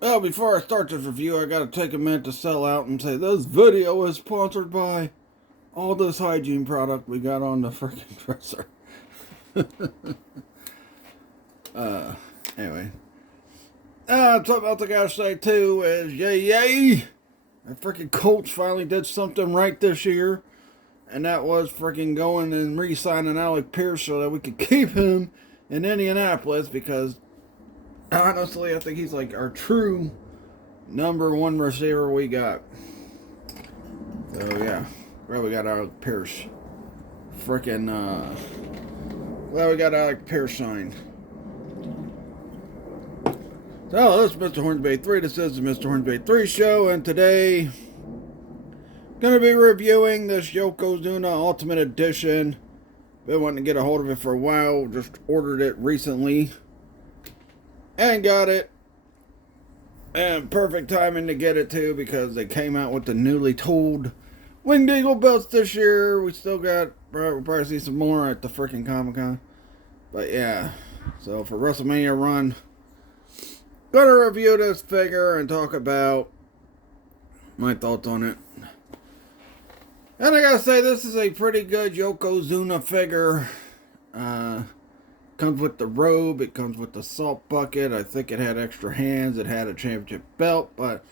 Well, before I start this review, I gotta take a minute to sell out and say this video is sponsored by all this hygiene product we got on the freaking dresser. uh, anyway. Something else I gotta say too is yay! The freaking Colts finally did something right this year, and that was freaking going and re-signing Alec Pierce so that we could keep him in Indianapolis because honestly, I think he's like our true number one receiver we got. So yeah, well we got Alec Pierce. Freaking well we got Alec Pierce signed. So this is Mr. Hornsby 3. This is the Mr. Hornsby 3 show, and today gonna be reviewing this Yokozuna Ultimate Edition. Been wanting to get a hold of it for a while. Just ordered it recently and got it. And perfect timing to get it too because they came out with the newly tooled Winged Eagle belts this year. We still got, we'll probably see some more at the freaking Comic Con. But yeah, so for WrestleMania run, gonna review this figure and talk about my thoughts on it. And I gotta say, this is a pretty good Yokozuna figure. Comes with the robe, it comes with the salt bucket. I think it had extra hands, it had a championship belt, but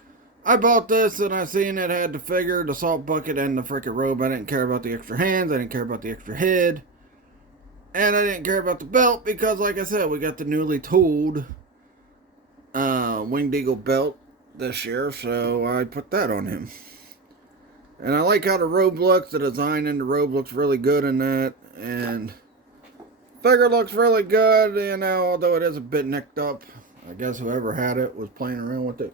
I bought this and I seen it had the figure, the salt bucket, and the freaking robe. I didn't care about the extra hands, I didn't care about the extra head, and I didn't care about the belt because, like I said, we got the newly tooled Winged Eagle belt this year, so I put that on him. And I like how the robe looks. The design in the robe looks really good in that, and figure looks really good, you know, although it is a bit nicked up. I guess whoever had it was playing around with it.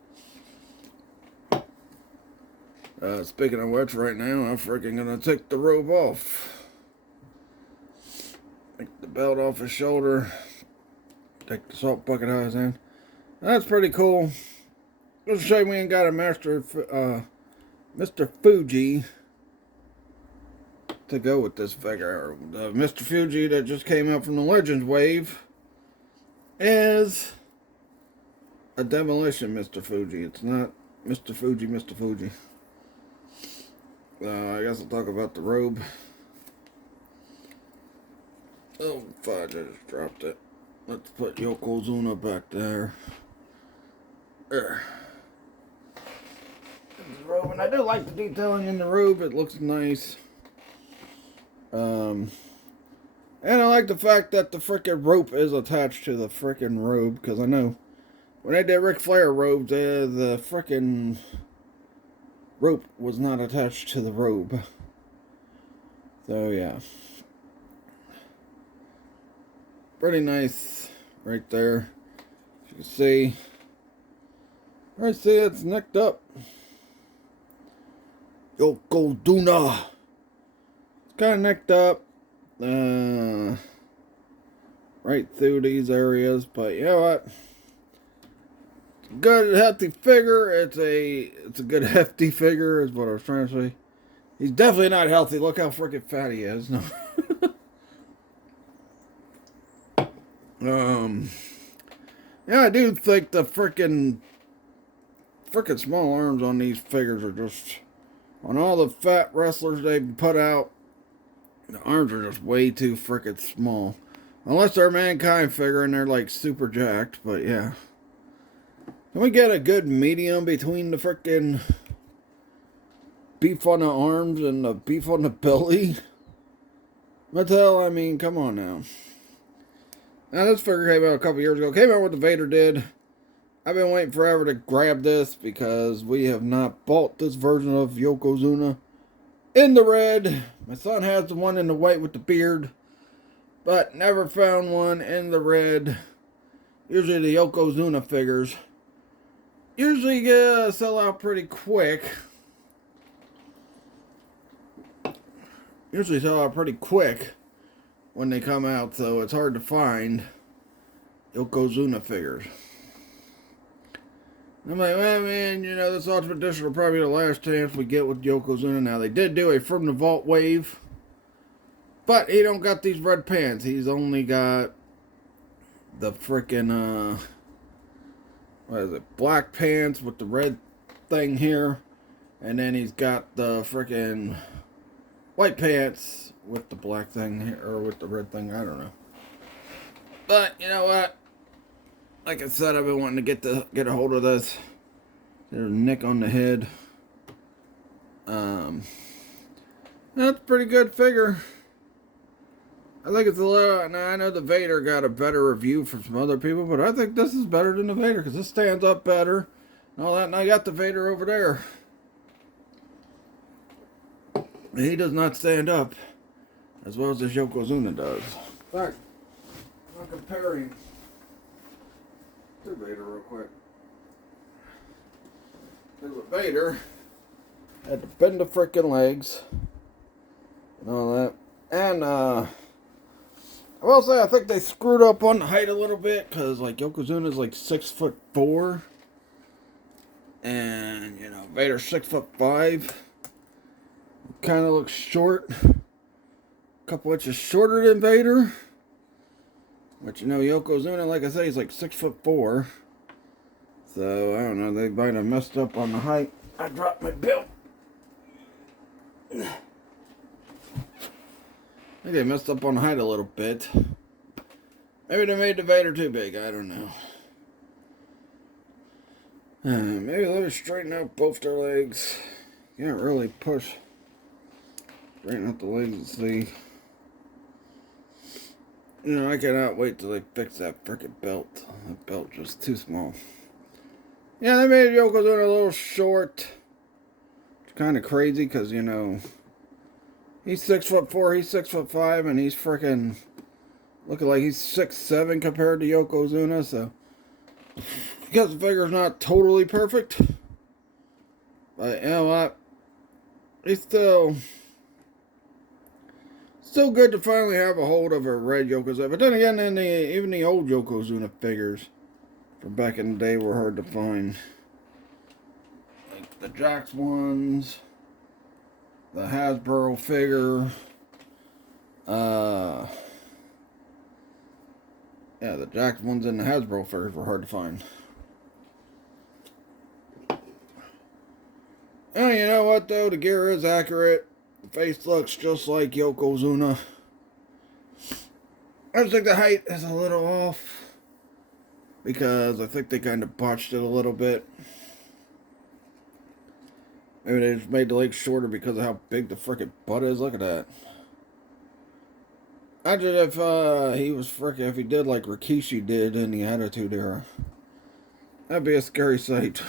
Speaking of which, right now, I'm freaking gonna take the robe off. Take the belt off his shoulder. Take the salt bucket out of his hand. That's pretty cool. It's a shame we ain't got a Mr. Fuji to go with this figure. The Mr. Fuji that just came out from the Legends wave is a demolition Mr. Fuji. It's not Mr. Fuji, Mr. Fuji. I guess I'll talk about the robe. Oh, fudge, I just dropped it. Let's put Yokozuna back there. There. The robe, and I do like the detailing in the robe. It looks nice. And I like the fact that the frickin' rope is attached to the frickin' robe, because I know when they did Ric Flair robes, the frickin' rope was not attached to the robe. So yeah, pretty nice right there. As you can see, I see it's necked up. Yokozuna. It's kind of necked up. Right through these areas, but you know what? Good hefty figure. It's a good hefty figure is what I was trying to say. He's definitely not healthy. Look how freaking fat he is. No. Yeah, I do think the freaking small arms on these figures are just, on all the fat wrestlers they've put out, the arms are just way too freaking small. Unless they're a Mankind figure and they're like super jacked, but yeah. Can we get a good medium between the frickin' beef on the arms and the beef on the belly? Mattel, I mean, come on now. Now, this figure came out a couple years ago. Came out with the Vader did. I've been waiting forever to grab this because we have not bought this version of Yokozuna in the red. My son has the one in the white with the beard, but never found one in the red. Usually the Yokozuna figures usually sell out pretty quick. Usually sell out pretty quick when they come out, so it's hard to find Yokozuna figures. I'm like, well, man, you know, this Ultimate Edition will probably be the last chance we get with Yokozuna. Now, they did do a From the Vault wave, but he don't got these red pants. He's only got the frickin' what is it, black pants with the red thing here. And then he's got the freaking white pants with the black thing here, or with the red thing, I don't know. But, you know what? Like I said, I've been wanting to get a hold of this. There's a nick on the head. That's a pretty good figure. I think it's a little... Now, I know the Vader got a better review from some other people, but I think this is better than the Vader, because this stands up better and all that. And I got the Vader over there. He does not stand up as well as this Yokozuna does. In fact, I'm comparing to Vader real quick. There's a Vader. Had to bend the frickin' legs and all that. And I will say I think they screwed up on the height a little bit, because like Yokozuna's like 6'4", and you know Vader's 6'5". Kind of looks short, a couple inches shorter than Vader. But you know Yokozuna, like I say, he's like 6'4". So I don't know, they might have messed up on the height. I dropped my belt. I think they messed up on the height a little bit. Maybe they made the Vader too big, I don't know. Maybe let me straighten out both their legs. Can't really push. Straighten out the legs and see. You know, I cannot wait till they fix that frickin' belt. That belt just too small. Yeah, they made Yokozuna a little short. It's kind of crazy because, you know, he's 6'4", he's 6'5", and he's frickin' looking like he's 6'7" compared to Yokozuna, so I guess the figure's not totally perfect. But you know what? He's still good to finally have a hold of a red Yokozuna. But then again, even the old Yokozuna figures from back in the day were hard to find. Like the Jax ones, the Hasbro figure, yeah, the Jax ones and the Hasbro figures were hard to find. Oh, you know what though? The gear is accurate. The face looks just like Yokozuna. I just think the height is a little off, because I think they kind of botched it a little bit. Maybe they just made the legs shorter because of how big the frickin' butt is. Look at that. Imagine if he was frickin', if he did like Rikishi did in the Attitude Era. That'd be a scary sight.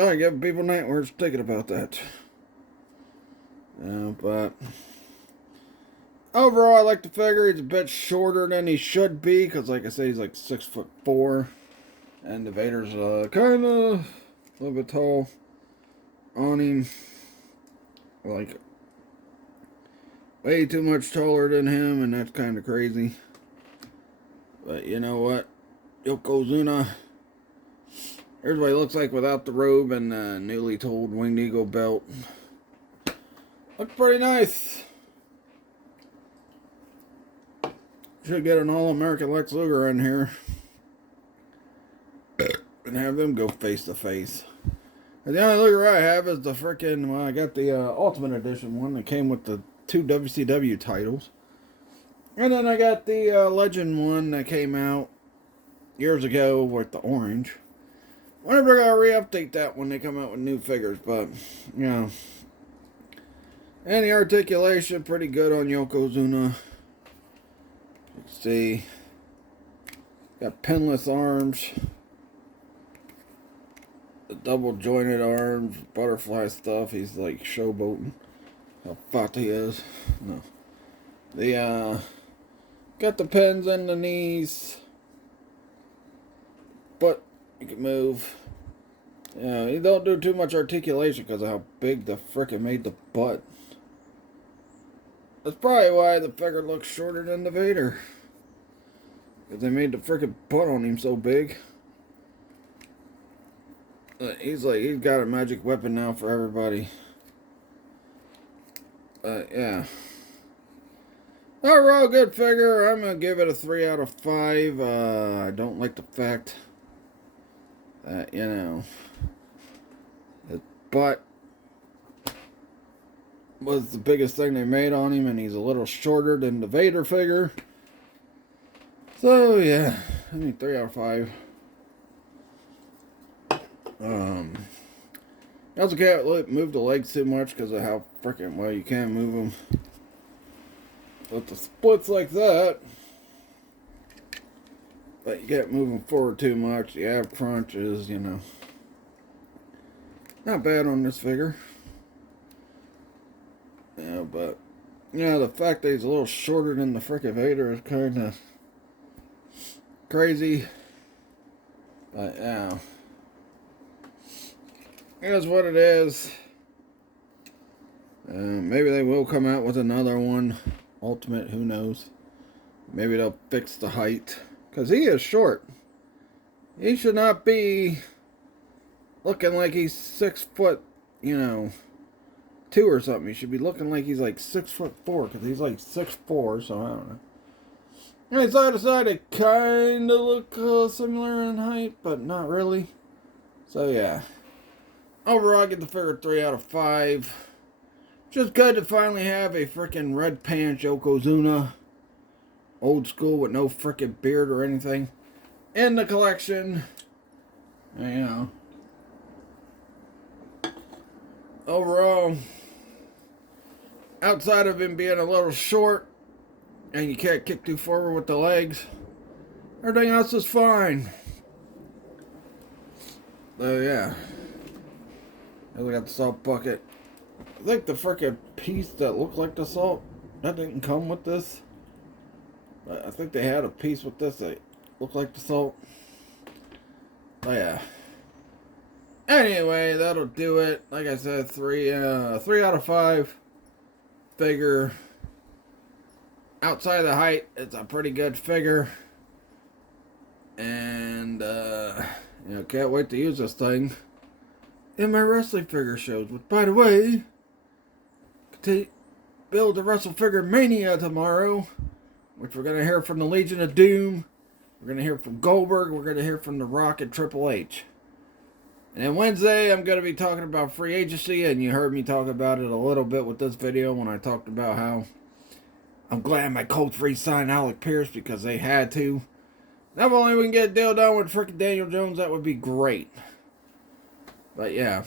I give people nightmares thinking about that. But overall, I like the figure. He's a bit shorter than he should be, because like I said, he's like 6'4", and the Vader's kind of a little bit tall on him. Like way too much taller than him, and that's kind of crazy. But you know what? Yokozuna. Here's what he looks like without the robe and the newly tooled Winged Eagle belt. Looks pretty nice. Should get an all-American Lex Luger in here and have them go face to face. And the only Luger I have is the frickin', well, I got the Ultimate Edition one that came with the 2 WCW titles. And then I got the Legend one that came out years ago with the orange. Whenever I gotta re-update that when they come out with new figures, but, you know. And the articulation, pretty good on Yokozuna. You can see, got pinless arms. The double jointed arms, butterfly stuff. He's like showboating. How fat he is. No. The, got the pins in the knees. But you can move. Yeah, you don't do too much articulation because of how big the frickin' made the butt. That's probably why the figure looks shorter than the Vader. Because they made the frickin' butt on him so big. He's got a magic weapon now for everybody. Yeah. Overall, good figure. I'm going to give it a 3 out of 5. I don't like the fact You know, his butt was the biggest thing they made on him, and he's a little shorter than the Vader figure. So yeah, I mean 3 out of 5. I also can't move the legs too much because of how freaking well you can move them. With the splits like that, but you can't move them forward too much. The ab crunch is, you know, not bad on this figure. Yeah, but yeah, the fact that he's a little shorter than the frickin' Vader is kind of crazy. But yeah, here's what it is. Maybe they will come out with another one. Ultimate, who knows? Maybe they'll fix the height. Because he is short. He should not be looking like he's 6 foot, you know, 2 or something. He should be looking like he's like 6'4", because he's like 6'4", so I don't know. And side to side, they kind of look similar in height, but not really. So yeah. Overall, I get the figure 3 out of 5. Just good to finally have a freaking red pants Yokozuna, old school with no freaking beard or anything, in the collection. And, you know, overall, outside of him being a little short and you can't kick too forward with the legs, everything else is fine. So yeah, I got the salt bucket. I think the freaking piece that looked like the salt, that didn't come with this. But I think they had a piece with this that looked like the salt. But yeah. Anyway, that'll do it. Like I said, 3 out of 5. Figure. Outside of the height, it's a pretty good figure. And, you know, can't wait to use this thing in my wrestling figure shows. Which, by the way, to build the Wrestle Figure Mania tomorrow, which we're going to hear from the Legion of Doom, we're going to hear from Goldberg, we're going to hear from The Rock and Triple H. And then Wednesday, I'm going to be talking about free agency, and you heard me talk about it a little bit with this video when I talked about how I'm glad my Colts re-signed Alec Pierce because they had to. Not only we can get a deal done with frickin' Daniel Jones, that would be great. But yeah.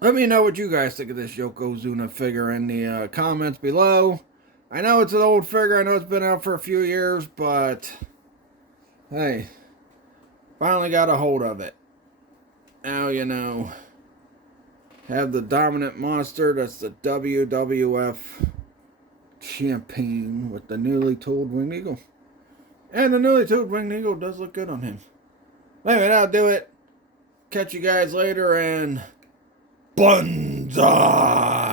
Let me know what you guys think of this Yokozuna figure in the comments below. I know it's an old figure. I know it's been out for a few years. But, hey. Finally got a hold of it. Now, you know. Have the dominant monster. That's the WWF champion with the newly tooled Winged Eagle. And the newly tooled Winged Eagle does look good on him. Anyway, that'll do it. Catch you guys later and... Banzai!